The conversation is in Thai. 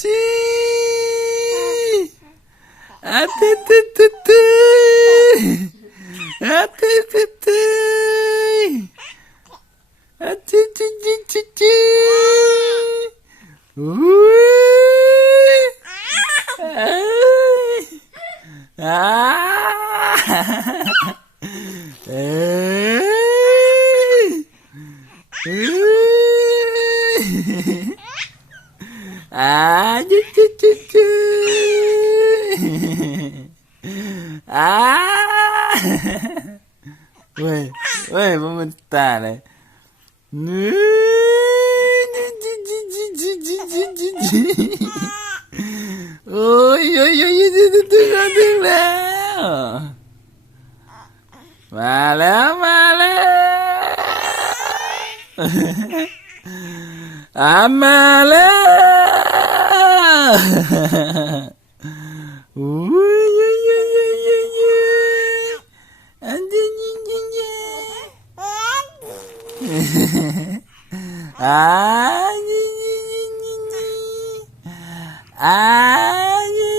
จีอะตึ๊ดตึ๊ดตึ๊ดตึ๊ดอะตึ๊ดตึ๊ดตึ๊ดอะจีจีจีจีจีอุ้ยเอ้ยอ่าเอ้ยเอ้ยอ่าจุ๊จุ๊จุ๊จุ๊อ่าเว้ยเว้ยมันตาเลยโอ้ยโอ้ยโอ้ยถึงแล้วมาแล้วมาแล้วมาแล้วโอ้ยโอ้ยโอ้ยโอ้ยโอ้ยอันนี้นี่อ่านี่นี่นี่นี่อ่านี่